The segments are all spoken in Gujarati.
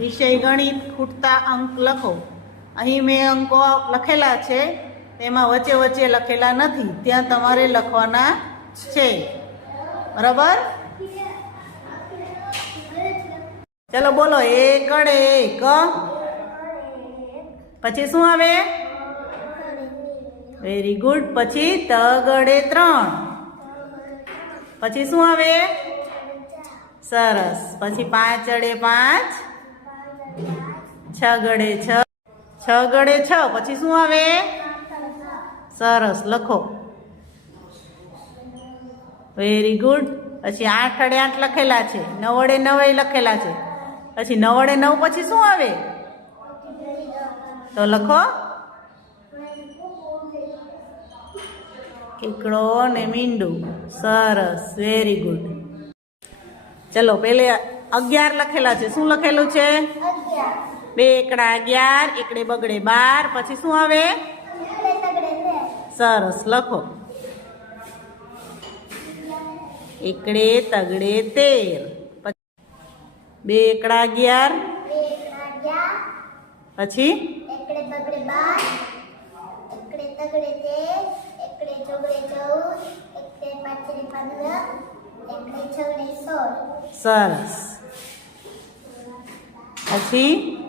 વિષય ગણિત ખૂટતા અંક લખો. અહીં મેં અંકો લખેલા છે, તેમાં વચ્ચે વચ્ચે લખેલા નથી, ત્યાં તમારે લખવાના છે. બરાબર? ચલો બોલો એકડે એક. પછી શું આવે? વેરી ગુડ પછી તગડે ત્રણ. પછી શું આવે? સરસ. પછી પાંચ અડે પાંચ. છ ગડે છ. છ ગડે છ. પછી શું આવે? સરસ. લખો. વેરી ગુડ પછી આઠ અડે આઠ લખેલા છે. નવ અડે નવે લખેલા છે. પછી નવ અડે નવ પછી શું આવે? તો લખો. એકડો ને મીંડું. સરસ. વેરી ગુડ ચલો, પેલે અગિયાર લખેલા છે. શું લખેલું છે? બે એકડા અગિયાર એકડે બગડે બાર પછી શું આવે? સરસ લખો. એકડે તગડે તેર. પછી બે એકડા અગિયાર પછી? સરસ. બગડે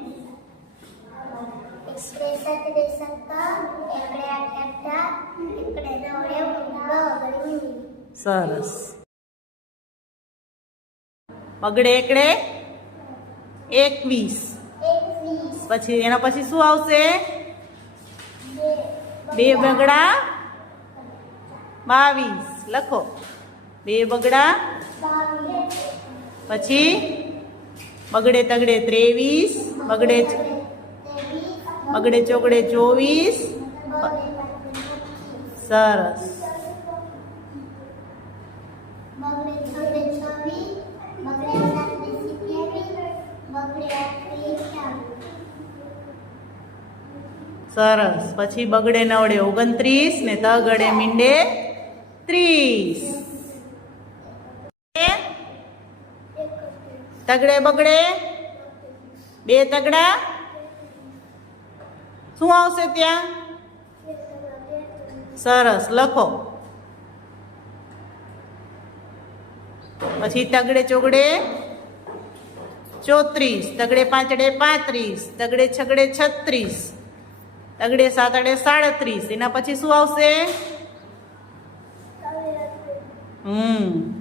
સરસ. બગડે એકડે એકવીસ. પછી એના પછી શું આવશે? બે બગડા બાવીસ. લખો. બે બગડા પછી બગડે તગડે ત્રેવીસ, બગડે બગડે ચોગડે ચોવીસ. સરસ. સરસ. પછી બગડે નવડે ઓગણત્રીસ ને તગડે મીંડે ત્રીસ. તગડે બગડે? બે તગડા? શું આવશે ત્યાં? સરસ, લખો. પછી તગડે ચોગડે ચોત્રીસ, તગડે પાંચડે પાંત્રીસ, તગડે છગડે છત્રીસ, તગડે સાતડે સાડત્રીસ. એના પછી શું આવશે? હમ.